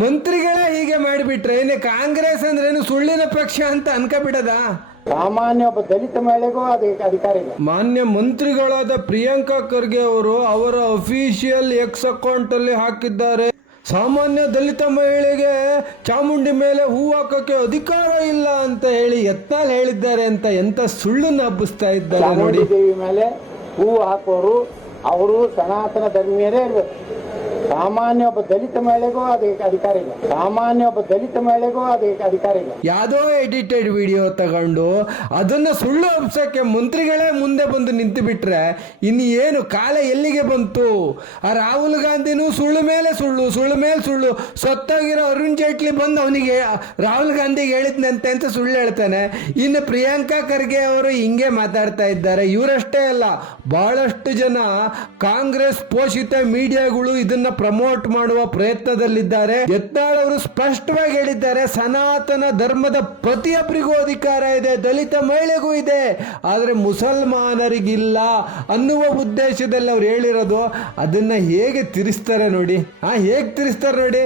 ಮಂತ್ರಿಗಳೇ ಹೀಗೆ ಮಾಡಿಬಿಟ್ರೆ ಇನ್ನು ಕಾಂಗ್ರೆಸ್ ಅಂದ್ರೇನು ಸುಳ್ಳಿನ ಪಕ್ಷ ಅಂತ ಅನ್ಕೋಬಿಡದ? ಸಾಮಾನ್ಯ ಒಬ್ಬ ದಲಿತ ಮಹಿಳೆಗೂ ಅದಕ್ಕೆ ಅಧಿಕಾರ ಇಲ್ಲ. ಮಾನ್ಯ ಮಂತ್ರಿಗಳಾದ ಪ್ರಿಯಾಂಕಾ ಖರ್ಗೆ ಅವರು ಅವರ ಅಫಿಷಿಯಲ್ ಎಕ್ಸ್ ಅಕೌಂಟ್ ಅಲ್ಲಿ ಹಾಕಿದ್ದಾರೆ, ಸಾಮಾನ್ಯ ದಲಿತ ಮಹಿಳೆಗೆ ಚಾಮುಂಡಿ ಮೇಲೆ ಹೂ ಹಾಕೋಕೆ ಅಧಿಕಾರ ಇಲ್ಲ ಅಂತ ಹೇಳಿ ಯತ್ನಾಳ್ ಹೇಳಿದ್ದಾರೆ ಅಂತ ಎಂತ ಸುಳ್ಳನ್ನು ಹಬ್ಬಿಸ್ತಾ ಇದ್ದಾರೆ ನೋಡಿ. ಚಾಮುಂಡಿ ದೇವಿ ಮೇಲೆ ಹೂ ಹಾಕೋರು ಅವರು ಸನಾತನ ಧರ್ಮೀಯರೇ ಇರಬೇಕು. ಸಾಮಾನ್ಯ ಒಬ್ಬ ದಲಿತ ಮಹಿಳೆಗೂ ಅದಕ್ಕೆ ಅಧಿಕಾರ ಇಲ್ಲ. ಸಾಮಾನ್ಯ ಒಬ್ಬ ದಲಿತ ಮಹಿಳೆಗೂ ಅದಕ್ಕೆ ಅಧಿಕಾರ ಇಲ್ಲ. ಯಾವುದೋ ಎಡಿಟೆಡ್ ವಿಡಿಯೋ ತಗೊಂಡು ಅದನ್ನ ಸುಳ್ಳು ಹಬ್ಸಕ್ಕೆ ಮಂತ್ರಿಗಳೇ ಮುಂದೆ ಬಂದು ನಿಂತು ಬಿಟ್ರೆ ಇನ್ನು ಏನು ಕಾಲ ಎಲ್ಲಿಗೆ ಬಂತು? ಆ ರಾಹುಲ್ ಗಾಂಧಿನೂ ಸುಳ್ಳು ಮೇಲೆ ಸುಳ್ಳು, ಸುಳ್ಳು ಮೇಲೆ ಸುಳ್ಳು. ಸತ್ತಾಗಿರೋ ಅರುಣ್ ಜೇಟ್ಲಿ ಬಂದು ಅವನಿಗೆ ರಾಹುಲ್ ಗಾಂಧಿಗೆ ಹೇಳಿದ್ನಂತೆ ಅಂತ ಸುಳ್ಳು ಹೇಳ್ತಾನೆ. ಇನ್ನು ಪ್ರಿಯಾಂಕಾ ಖರ್ಗೆ ಅವರು ಹಿಂಗೆ ಮಾತಾಡ್ತಾ ಇದ್ದಾರೆ. ಇವರಷ್ಟೇ ಅಲ್ಲ, ಬಹಳಷ್ಟು ಜನ ಕಾಂಗ್ರೆಸ್ ಪೋಷಿತ ಮೀಡಿಯಾಗಳು ಇದನ್ನ ಪ್ರಮೋಟ್ ಮಾಡುವ ಪ್ರಯತ್ನದಲ್ಲಿದ್ದಾರೆ. ಯತ್ನಾಳ್ ಅವರು ಸ್ಪಷ್ಟವಾಗಿ ಹೇಳಿದ್ದಾರೆ, ಸನಾತನ ಧರ್ಮದ ಪ್ರತಿಯೊಬ್ಬರಿಗೂ ಅಧಿಕಾರ ಇದೆ, ದಲಿತ ಮಹಿಳೆಗೂ ಇದೆ, ಆದರೆ ಮುಸಲ್ಮಾನರಿಗಿಲ್ಲ ಅನ್ನುವ ಉದ್ದೇಶದಲ್ಲಿ ಅವ್ರು ಹೇಳಿರೋದು. ಅದನ್ನ ಹೇಗೆ ತಿರ್ಸ್ತಾರೆ ನೋಡಿ, ಹೇಗೆ ತಿರ್ಸ್ತಾರೆ ನೋಡಿ.